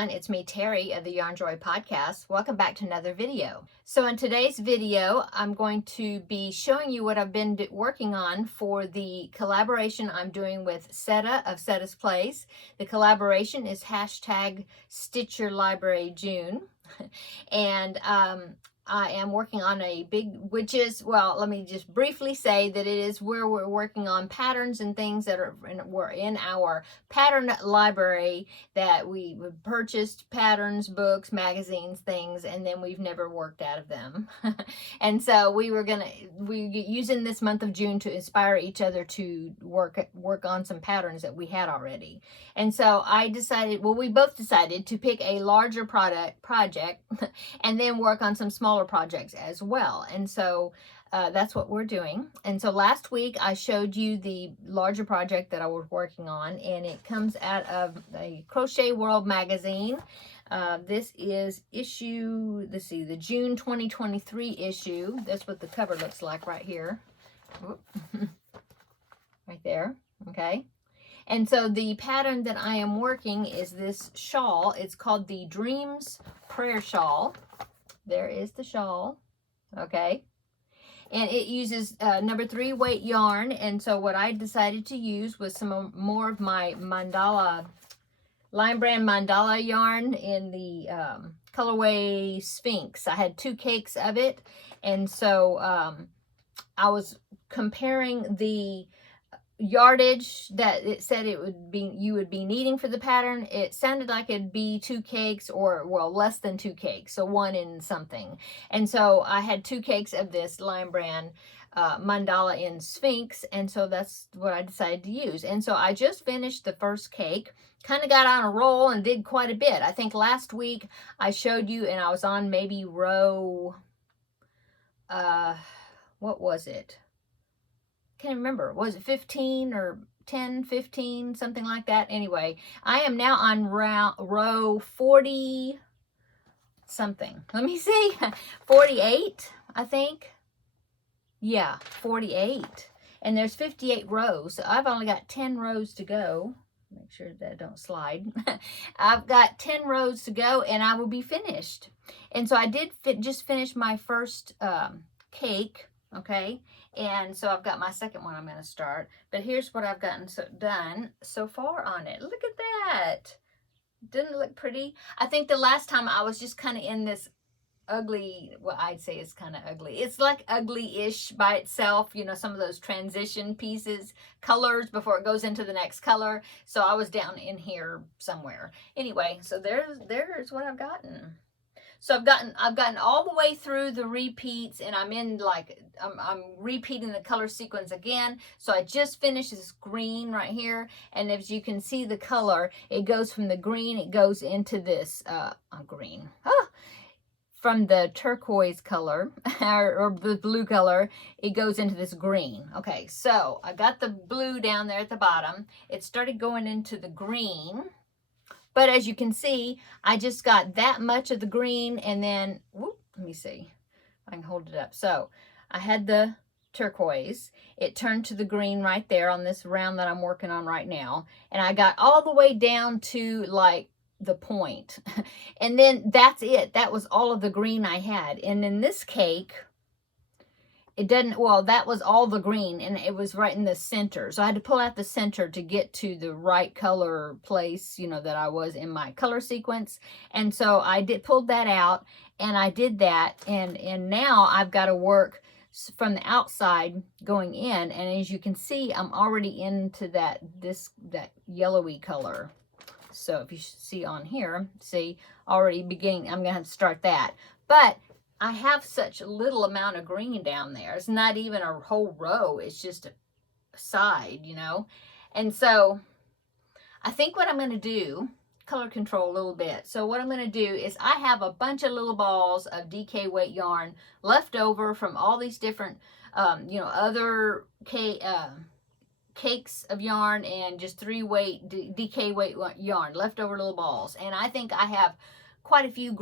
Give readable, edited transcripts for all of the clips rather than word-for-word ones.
everyone, it's me Terry of the Yarn Joy Podcast. Welcome back to another video. So in today's video, I'm going to be showing you what I've been working on for the collaboration I'm doing with Setta of Setta's Place. The collaboration is hashtag Stitch Your Library June. And I am working on a big, which is, well, let me just briefly say that it is where we're working on patterns and things that were in our pattern library that we purchased patterns, books, magazines, things, and then we've never worked out of them. And so we're using this month of June to inspire each other to work on some patterns that we had already. And so we both decided to pick a larger project and then work on some smaller projects as well. And so that's what we're doing. And so last week I showed you the larger project that I was working on, and it comes out of the Crochet World magazine. This is issue, let's see, the June 2023 issue. That's what the cover looks like right here. Right there, okay? And so the pattern that I am working is this shawl. It's called the Dreams Prayer Shawl. There is the shawl, okay? And it uses number 3 weight yarn. And so what I decided to use was some more of my mandala, Line Brand mandala yarn in the colorway Sphinx. I had 2 cakes of it. And so I was comparing the yardage that it said you would be needing for the pattern. It sounded like it'd be 2 cakes, or well, less than 2 cakes, so 1 in something. And so I had 2 cakes of this Line Brand mandala in Sphinx, and so that's what I decided to use. And so I just finished the first cake, kind of got on a roll and did quite a bit. I think last week I showed you, and I was on maybe row what was it? Can't remember. Was it 15 or 10, 15, something like that? Anyway, I am now on row 40 something. Let me see. 48, I think. Yeah, 48. And there's 58 rows. So I've only got 10 rows to go. Make sure that I don't slide. I've got 10 rows to go and I will be finished. And so I did just finish my first cake. Okay, and so I've got my second one I'm going to start. But here's what I've gotten done so far on it. Look at that. Didn't it look pretty? I think the last time I was just kind of in this ugly, well, I'd say it's kind of ugly. It's like ugly-ish by itself, you know, some of those transition pieces, colors before it goes into the next color. So I was down in here somewhere. Anyway, so there's what I've gotten. So I've gotten all the way through the repeats, and I'm in I'm repeating the color sequence again. So I just finished this green right here, and as you can see the color, it goes from the green, it goes into this green. From the turquoise color or the blue color, it goes into this green. Okay, so I got the blue down there at the bottom. It started going into the green. But as you can see, I just got that much of the green, and then, whoop, let me see if I can hold it up. So I had the turquoise. It turned to the green right there on this round that I'm working on right now. And I got all the way down to like the point. And then that's it. That was all of the green I had. And in this cake, it doesn't, well, that was all the green, and it was right in the center. So I had to pull out the center to get to the right color place, you know, that I was in my color sequence. And so I pulled that out, and I did that. And now I've got to work from the outside going in. And as you can see, I'm already into that yellowy color. So if you see on here, see, already beginning, I'm going to have to start that. But I have such a little amount of green down there. It's not even a whole row. It's just a side, you know. And so I think what I'm going to do, color control a little bit. So what I'm going to do is I have a bunch of little balls of DK weight yarn left over from all these different, you know, other cakes of yarn and just 3 weight DK weight yarn, leftover little balls. And I think I have quite a few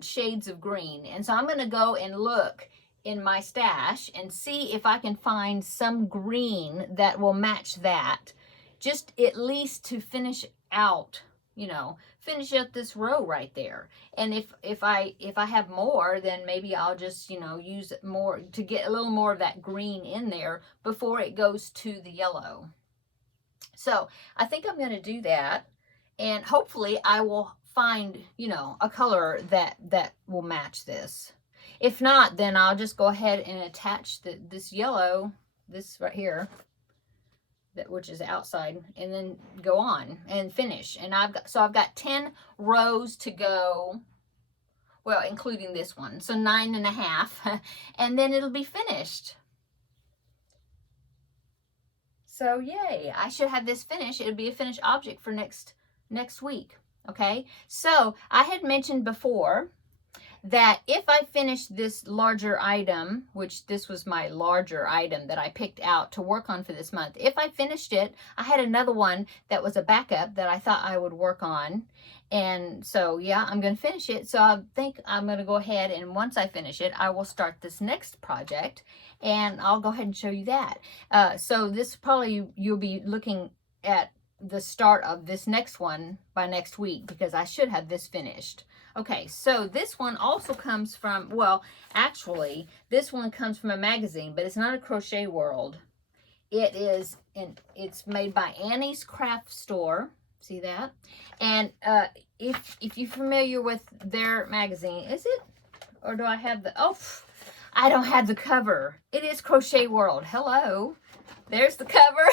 shades of green. And so I'm going to go and look in my stash and see if I can find some green that will match that, just at least to finish out you know, finish up this row right there. And if I have more, then maybe I'll just, you know, use more to get a little more of that green in there before it goes to the yellow. So I think I'm going to do that, and hopefully I will find, you know, a color that will match this. If not, then I'll just go ahead and attach this yellow, this right here, which is outside, and then go on and finish. And I've got 10 rows to go, well, including this one, so 9.5, and then it'll be finished. So yay, I should have this finished. It'll be a finished object for next week. Okay, so I had mentioned before that if I finish this larger item, which this was my larger item that I picked out to work on for this month, if I finished it, I had another one that was a backup that I thought I would work on. And so, yeah, I'm going to finish it. So I think I'm going to go ahead, and once I finish it, I will start this next project, and I'll go ahead and show you that. So this probably, you'll be looking at the start of this next one by next week, because I should have this finished. Okay, so this one also comes from, well, actually, this one comes from a magazine, but it's not a Crochet World. It is, it's made by Annie's Craft Store. See that? And if you're familiar with their magazine, is it? Or do I have the, oh, I don't have the cover. It is Crochet World. Hello. There's the cover.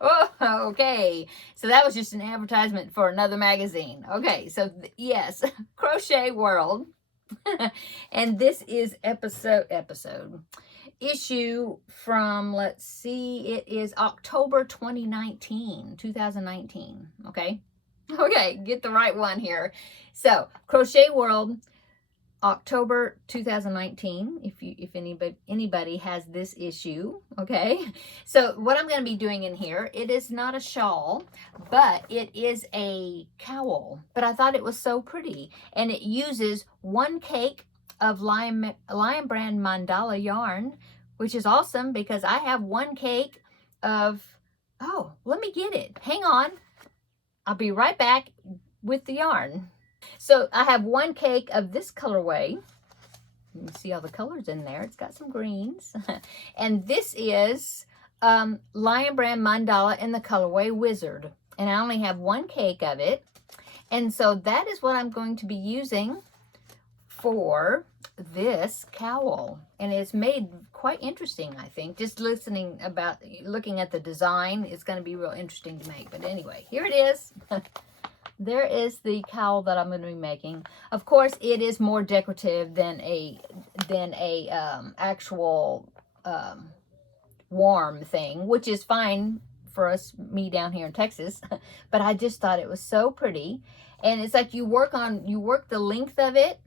Oh, okay. So that was just an advertisement for another magazine. Okay, so yes, Crochet World. And this is issue from, let's see, it is October 2019. Okay. Okay, get the right one here. So Crochet World, October 2019, if anybody has this issue. Okay, so what I'm going to be doing in here, it is not a shawl, but it is a cowl. But I thought it was so pretty, and it uses 1 cake of Lion Brand mandala yarn, which is awesome because I have 1 cake of, oh, let me get it. Hang on. I'll be right back with the yarn. So I have 1 cake of this colorway. You can see all the colors in there. It's got some greens. And this is Lion Brand mandala in the colorway Wizard. And I only have 1 cake of it. And so that is what I'm going to be using for this cowl. And it's made quite interesting, I think. Just looking at the design, it's going to be real interesting to make. But anyway, here it is. There is the cowl that I'm going to be making. Of course, it is more decorative than a actual warm thing, which is fine for me down here in Texas. But I just thought it was so pretty, and it's like you work the length of it.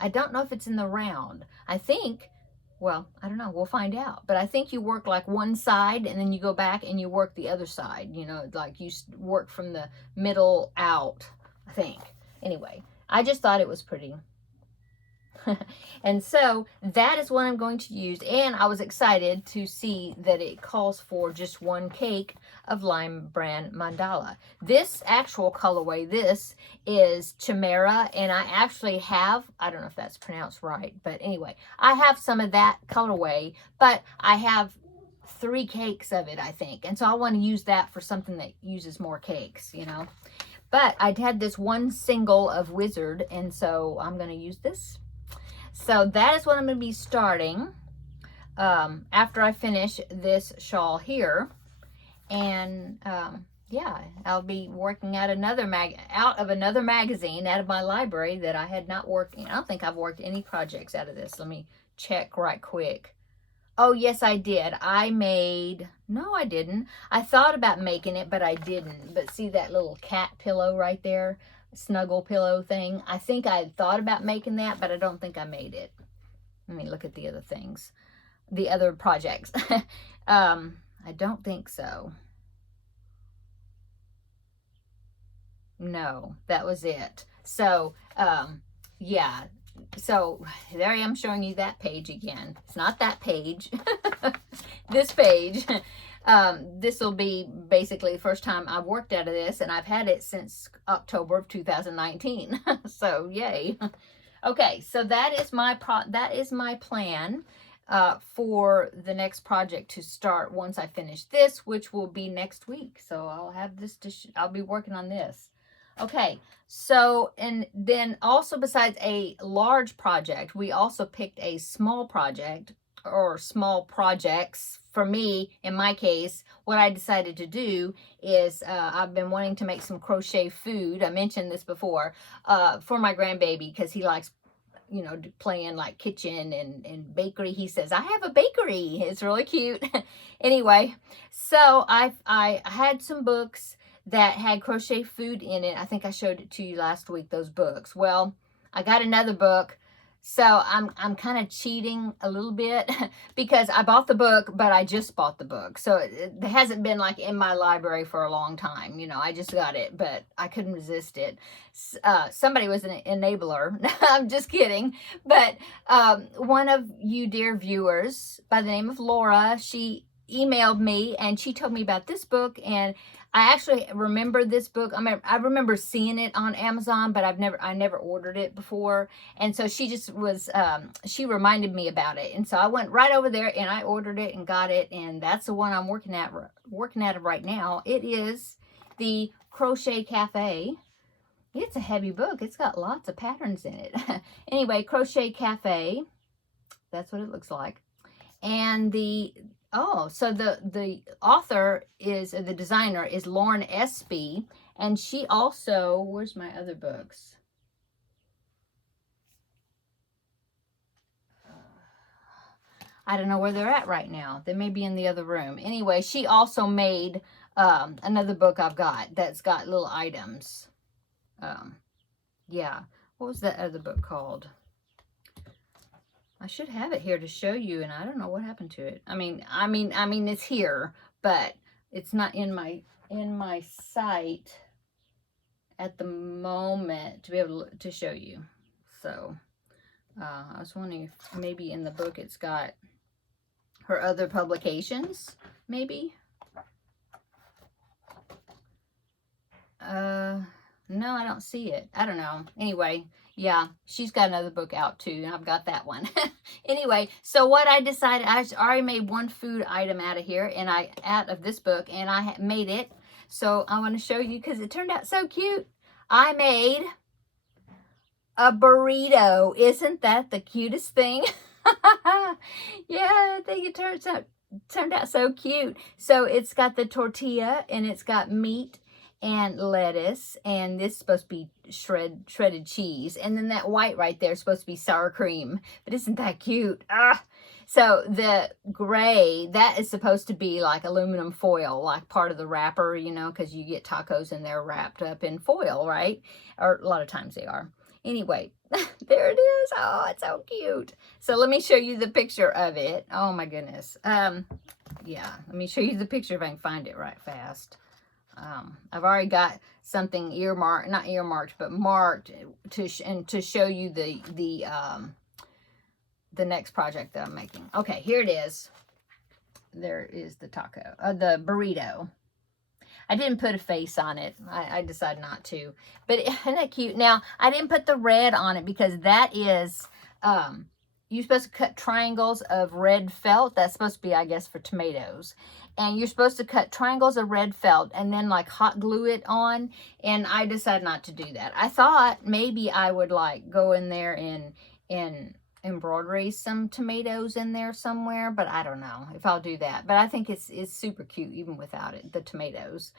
I don't know if it's in the round. I think, well, I don't know. We'll find out. But I think you work like one side, and then you go back and you work the other side. You know, like you work from the middle out, I think. Anyway, I just thought it was pretty. And so that is what I'm going to use. And I was excited to see that it calls for just 1 cake of Lion Brand mandala. This actual colorway, this is Chimera, and I actually have, I don't know if that's pronounced right, but anyway, I have some of that colorway, but I have 3 cakes of it, I think. And so I want to use that for something that uses more cakes, you know. But I had this 1 single of Wizard, and so I'm going to use this. So that is what I'm going to be starting after I finish this shawl here. And yeah, I'll be working out of another magazine out of my library that I had not worked in. I don't think I've worked any projects out of this. Let me check right quick. Oh, yes, I did. No, I didn't. I thought about making it, but I didn't. But see that little cat pillow right there? Snuggle pillow thing. I think I thought about making that, but I don't think I made it. Let me look at the other things, the other projects. I don't think so. No, that was it. So yeah, so there I am showing you that page again. It's not that page. This page. This will be basically the first time I've worked out of this, and I've had it since October of 2019. So yay. Okay, so that is my plan for the next project to start once I finish this, which will be next week. So I'll have this I'll be working on this. Okay, so, and then also besides a large project, we also picked a small project, or small projects. For me, in my case, what I decided to do is I've been wanting to make some crochet food. I mentioned this before, for my grandbaby, because he likes, you know, playing like kitchen and bakery. He says, I have a bakery. It's really cute. Anyway, so I had some books that had crochet food in it. I think I showed it to you last week, those books. Well, I got another book. So I'm kind of cheating a little bit because I bought the book, but I just bought the book. So it hasn't been like in my library for a long time. You know, I just got it, but I couldn't resist it. Somebody was an enabler. I'm just kidding. But one of you dear viewers by the name of Laura, she emailed me and she told me about this book, and I actually remember this book. I remember seeing it on Amazon, but I never ordered it before. And so she just was, she reminded me about it. And so I went right over there and I ordered it and got it. And that's the one I'm working at right now. It is the Crochet Cafe. It's a heavy book. It's got lots of patterns in it. Anyway, Crochet Cafe. That's what it looks like. And so the author is, the designer is Lauren Espy, and she also, where's my other books? I don't know where they're at right now. They may be in the other room. Anyway, she also made another book I've got that's got little items. Yeah, what was that other book called? I should have it here to show you, and I don't know what happened to it. I mean, it's here, but it's not in my site at the moment to be able to show you. So, I was wondering if maybe in the book it's got her other publications, maybe. No, I don't see it. I don't know. Anyway, yeah, she's got another book out too, and I've got that one. Anyway, so what I decided, I already made one food item out of here, and out of this book, and I made it. So I want to show you because it turned out so cute. I made a burrito. Isn't that the cutest thing? Yeah, I think it turned out so cute. So it's got the tortilla, and it's got meat and lettuce, and this is supposed to be shredded cheese, and then that white right there is supposed to be sour cream. But isn't that cute? So the gray, that is supposed to be like aluminum foil, like part of the wrapper, you know, because you get tacos and they're wrapped up in foil, right? Or a lot of times they are. Anyway, there it is. Oh, it's so cute. So let me show you the picture of it. Oh my goodness. Yeah, let me show you the picture if I can find it right fast. I've already got something not earmarked, but marked to show you the next project that I'm making. Okay, here it is. There is the the burrito. I didn't put a face on it. I decided not to, but isn't that cute? Now, I didn't put the red on it because that is, you're supposed to cut triangles of red felt. That's supposed to be, I guess, for tomatoes. And you're supposed to cut triangles of red felt and then like hot glue it on. And I decided not to do that. I thought maybe I would like go in there and embroidery some tomatoes in there somewhere, but I don't know if I'll do that. But I think it's super cute even without it, the tomatoes.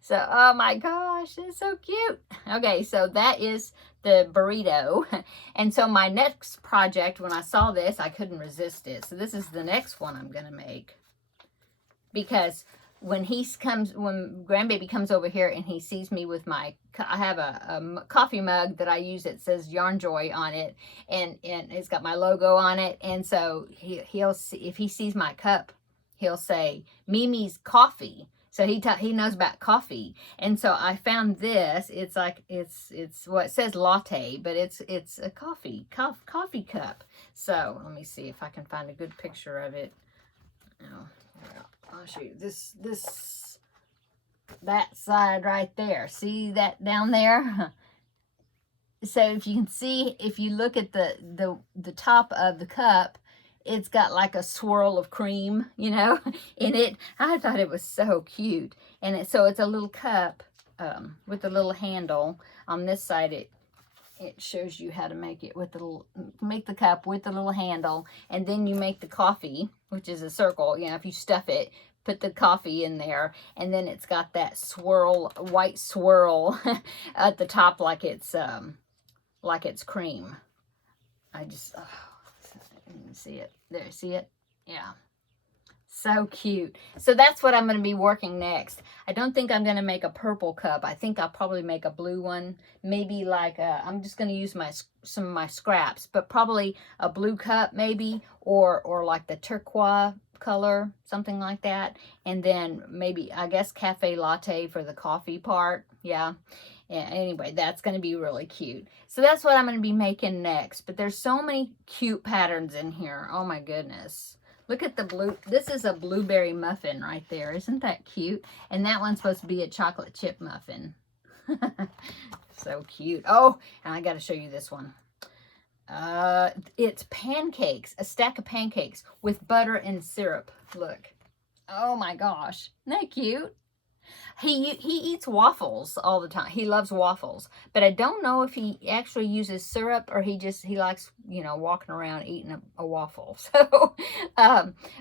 So, oh my gosh, it's so cute. Okay, so that is the burrito. And so my next project, when I saw this, I couldn't resist it. So this is the next one I'm gonna make. Because when grandbaby comes over here and he sees me with I have a coffee mug that I use that says Yarn Joy on it, and it's got my logo on it, and so he'll see, if he sees my cup, he'll say Mimi's Coffee. So he knows about coffee. And so I found this. It's like it's well, it says latte, but it's a coffee cup. So let me see if I can find a good picture of it. Oh, I'll show you that side right there. See that down there? So if you can see, if you look at the top of the cup, it's got like a swirl of cream, you know, in it. I thought it was so cute. And so it's a little cup with a little handle. On this side, it shows you how to make it with make the cup with the little handle, and then you make the coffee, which is a circle. You know, if you stuff it, put the coffee in there, and then it's got that swirl, white swirl at the top, like it's cream. I just, oh, you can see it there. See it? Yeah. So cute. So that's what I'm going to be working next. I don't think I'm going to make a purple cup. I think I'll probably make a blue one. Maybe like I'm just going to use some of my scraps, but probably a blue cup maybe, or like the turquoise color, something like that. And then maybe, I guess, cafe latte for the coffee part. Yeah. Anyway, that's going to be really cute. So that's what I'm going to be making next. But there's so many cute patterns in here. Oh my goodness. Look at the blue. This is a blueberry muffin right there. Isn't that cute? And that one's supposed to be a chocolate chip muffin. So cute. Oh, and I got to show you this one. It's pancakes, a stack of pancakes with butter and syrup. Look. Oh my gosh. Isn't that cute? He eats waffles all the time. He loves waffles, but I don't know if he actually uses syrup or he likes, you know, walking around eating a waffle. So,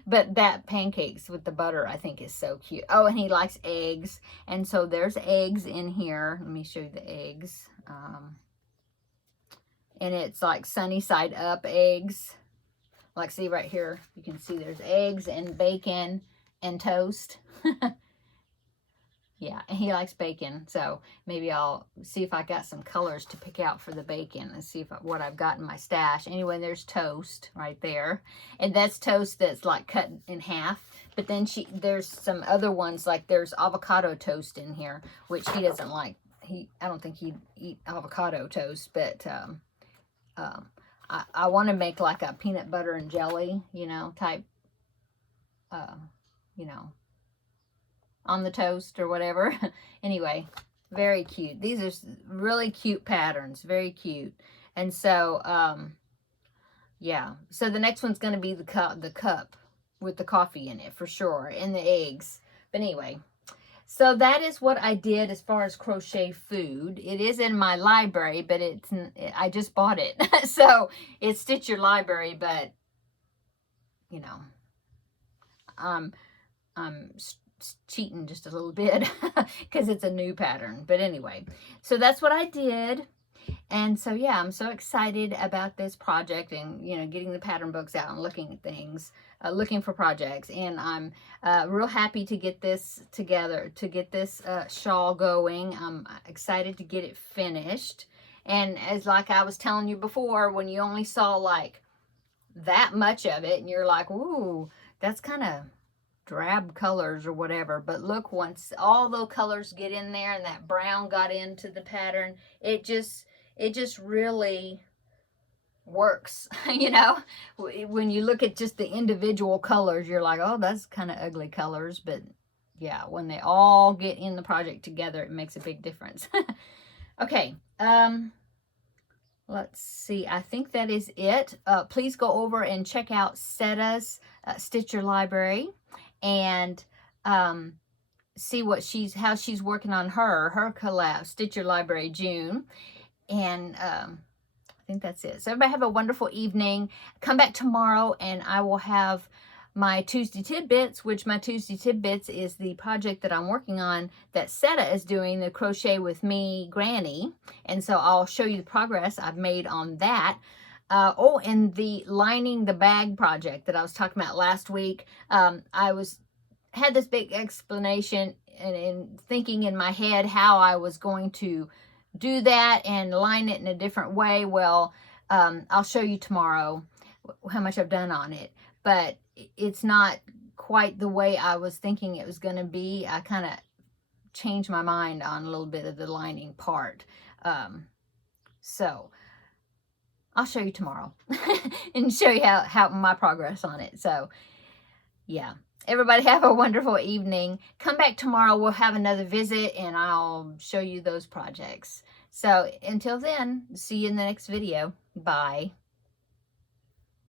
but that pancakes with the butter, I think, is so cute. Oh, and he likes eggs. And so there's eggs in here. Let me show you the eggs. And it's like sunny side up eggs. Like, see right here, you can see there's eggs and bacon and toast. Yeah, and he likes bacon, so maybe I'll see if I got some colors to pick out for the bacon and see what I've got in my stash. Anyway, there's toast right there, and that's toast that's like cut in half. But then there's some other ones, like there's avocado toast in here, which he doesn't like. I don't think he'd eat avocado toast, but I want to make like a peanut butter and jelly, you know, type, you know, on the toast or whatever. Anyway, very cute. These are really cute patterns, very cute. And so yeah, so the next one's going to be the cup with the coffee in it for sure, and the eggs. But anyway, so that is what I did as far as crochet food. It is in my library, but I just bought it. So it's Stitch Your Library, but you know, I'm cheating just a little bit because it's a new pattern. But anyway, so that's what I did. And so yeah, I'm so excited about this project, and you know, getting the pattern books out and looking at things, looking for projects. And I'm real happy to get this together, to get this shawl going. I'm excited to get it finished. And as like I was telling you before, when you only saw like that much of it and you're like, ooh, that's kind of drab colors or whatever, but look, once all those colors get in there and that brown got into the pattern, it just really works. You know, when you look at just the individual colors, you're like, oh, that's kind of ugly colors, but yeah, when they all get in the project together, it makes a big difference. Okay, let's see. I think that is it. Please go over and check out Setta's Stitch Your Library and see what how she's working on her collab, Stitch Your Library June. And I think that's it. So everybody have a wonderful evening. Come back tomorrow and I will have my Tuesday Tidbits, which my Tuesday Tidbits is the project that I'm working on that Setta is doing, the Crochet With Me Granny. And so I'll show you the progress I've made on that. Oh, and the lining the bag project that I was talking about last week. I had this big explanation and thinking in my head how I was going to do that and line it in a different way. Well, I'll show you tomorrow how much I've done on it, but it's not quite the way I was thinking it was going to be. I kind of changed my mind on a little bit of the lining part. So I'll show you tomorrow and show you how my progress on it. So yeah. Everybody have a wonderful evening. Come back tomorrow. We'll have another visit and I'll show you those projects. So until then, see you in the next video. Bye.